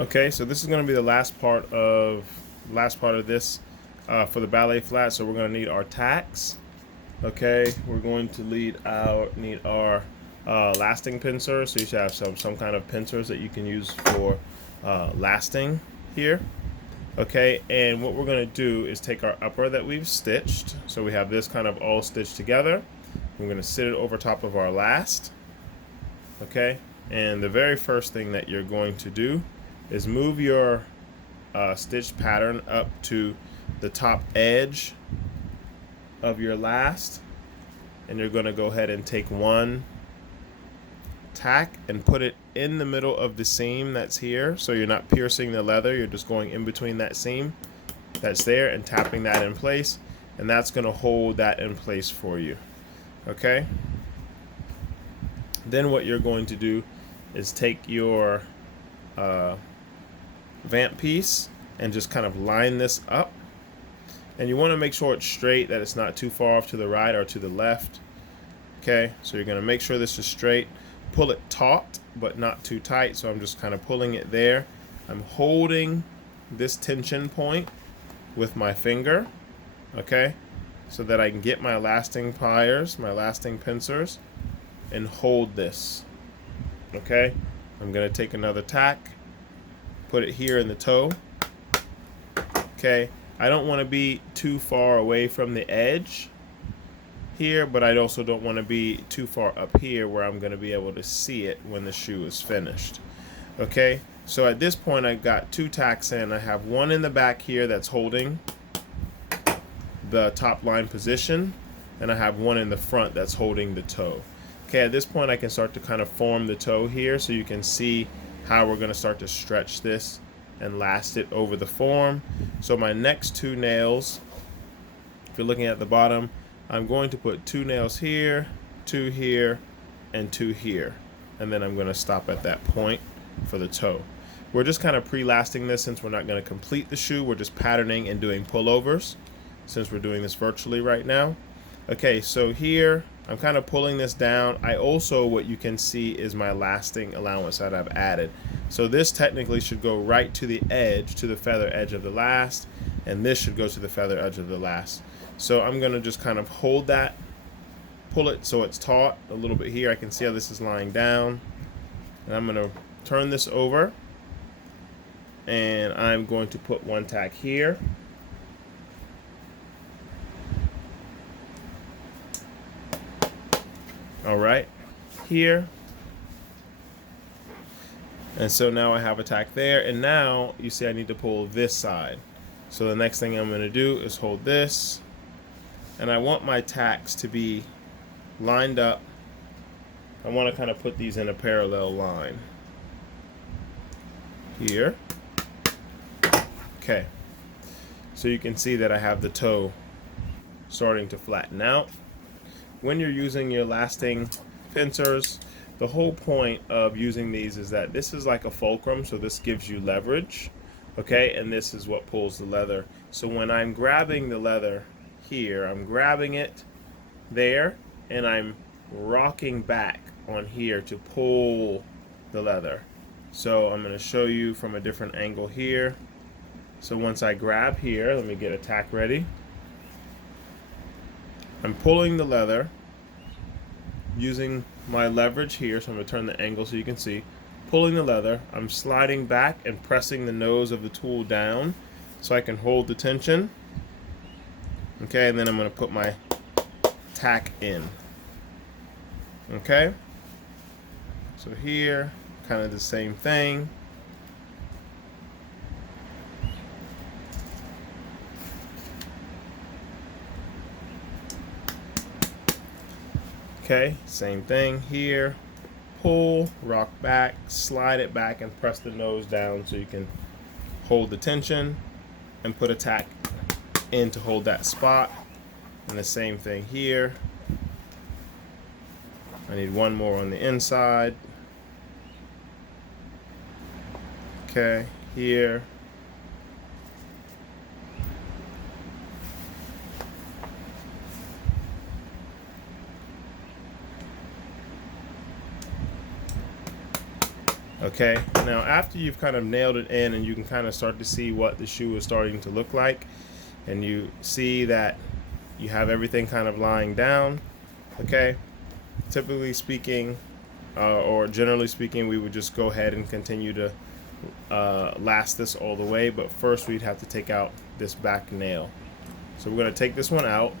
Okay, so this is going to be the last part of this for the ballet flat. So we're going to need our tacks. Okay, we're going to need our lasting pincers. So you should have some kind of pincers that you can use for lasting here. Okay, and what we're going to do is take our upper that we've stitched. So we have this kind of all stitched together. We're going to sit it over top of our last. Okay, and the very first thing that you're going to do is move your stitch pattern up to the top edge of your last, and you're going to go ahead and take one tack and put it in the middle of the seam that's here, so you're not piercing the leather, you're just going in between that seam that's there and tapping that in place, and that's going to hold that in place for you. Okay, then what you're going to do is take your vamp piece and just kind of line this up, and you want to make sure it's straight, that it's not too far off to the right or to the left. Okay, so you're going to make sure this is straight. Pull it taut but not too tight, so I'm just kind of pulling it there. I'm holding this tension point with my finger, okay, so that I can get my lasting pliers, my lasting pincers, and hold this. Okay, I'm going to take another tack, put it here in the toe. Okay, I don't want to be too far away from the edge here, but I also don't want to be too far up here where I'm going to be able to see it when the shoe is finished. Okay, so at this point I've got two tacks in. I have one in the back here that's holding the top line position, and I have one in the front that's holding the toe. Okay, at this point I can start to kind of form the toe here, so you can see how we're going to start to stretch this and last it over the form. So my next two nails, if you're looking at the bottom, I'm going to put two nails here, two here, and two here, and then I'm going to stop at that point for the toe. We're just kind of pre-lasting this since we're not going to complete the shoe. We're just patterning and doing pullovers since we're doing this virtually right now. Okay, so here I'm kind of pulling this down. I also, what you can see is my lasting allowance that I've added. So this technically should go right to the edge, to the feather edge of the last, and this should go to the feather edge of the last. So I'm going to just kind of hold that, pull it so it's taut a little bit here. I can see how this is lying down. And I'm going to turn this over, and I'm going to put one tack here. All right, here. And so now I have a tack there, and now you see I need to pull this side. So the next thing I'm going to do is hold this, and I want my tacks to be lined up. I want to kind of put these in a parallel line here. Okay, so you can see that I have the toe starting to flatten out. When you're using your lasting pincers, the whole point of using these is that this is like a fulcrum, so this gives you leverage, okay, and this is what pulls the leather. So when I'm grabbing the leather here, I'm grabbing it there, and I'm rocking back on here to pull the leather. So I'm going to show you from a different angle here. So once I grab here, let me get a tack ready. I'm pulling the leather using my leverage here, so I'm going to turn the angle so you can see. Pulling the leather, I'm sliding back and pressing the nose of the tool down so I can hold the tension. Okay, and then I'm going to put my tack in. Okay, so here, kind of the same thing. Okay, same thing here. Pull, rock back, slide it back, and press the nose down so you can hold the tension, and put a tack in to hold that spot. And the same thing here. I need one more on the inside. Okay, here. Okay, now after you've kind of nailed it in and you can kind of start to see what the shoe is starting to look like, and you see that you have everything kind of lying down, okay, typically speaking, or generally speaking, we would just go ahead and continue to last this all the way, but first we'd have to take out this back nail. So we're going to take this one out,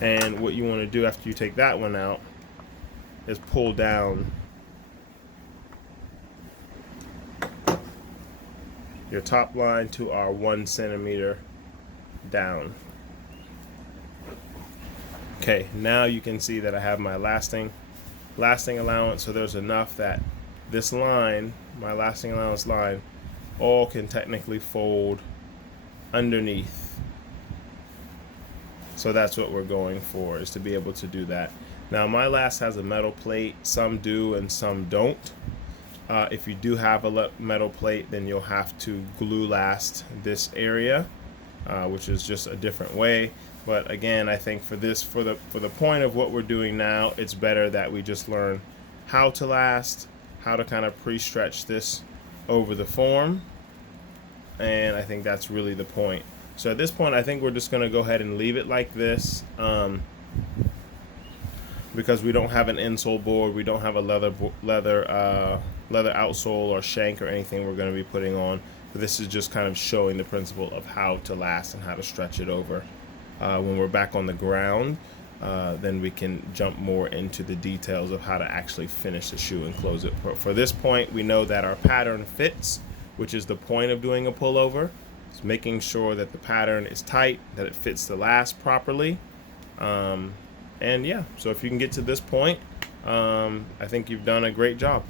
and what you want to do after you take that one out is pull down your top line to our 1 centimeter down. Okay, now you can see that I have my lasting allowance, so there's enough that this line, my lasting allowance line, all can technically fold underneath. So that's what we're going for, is to be able to do that. Now my last has a metal plate, some do and some don't. If you do have a metal plate, then you'll have to glue last this area, which is just a different way. But again, I think for the point of what we're doing now, it's better that we just learn how to last, how to kind of pre-stretch this over the form, and I think that's really the point. So at this point, I think we're just going to go ahead and leave it like this, because we don't have an insole board, we don't have a leather outsole or shank or anything we're going to be putting on. But this is just kind of showing the principle of how to last and how to stretch it over. When we're back on the ground, then we can jump more into the details of how to actually finish the shoe and close it. For this point, we know that our pattern fits, which is the point of doing a pullover. It's making sure that the pattern is tight, that it fits the last properly. And yeah, so if you can get to this point, I think you've done a great job.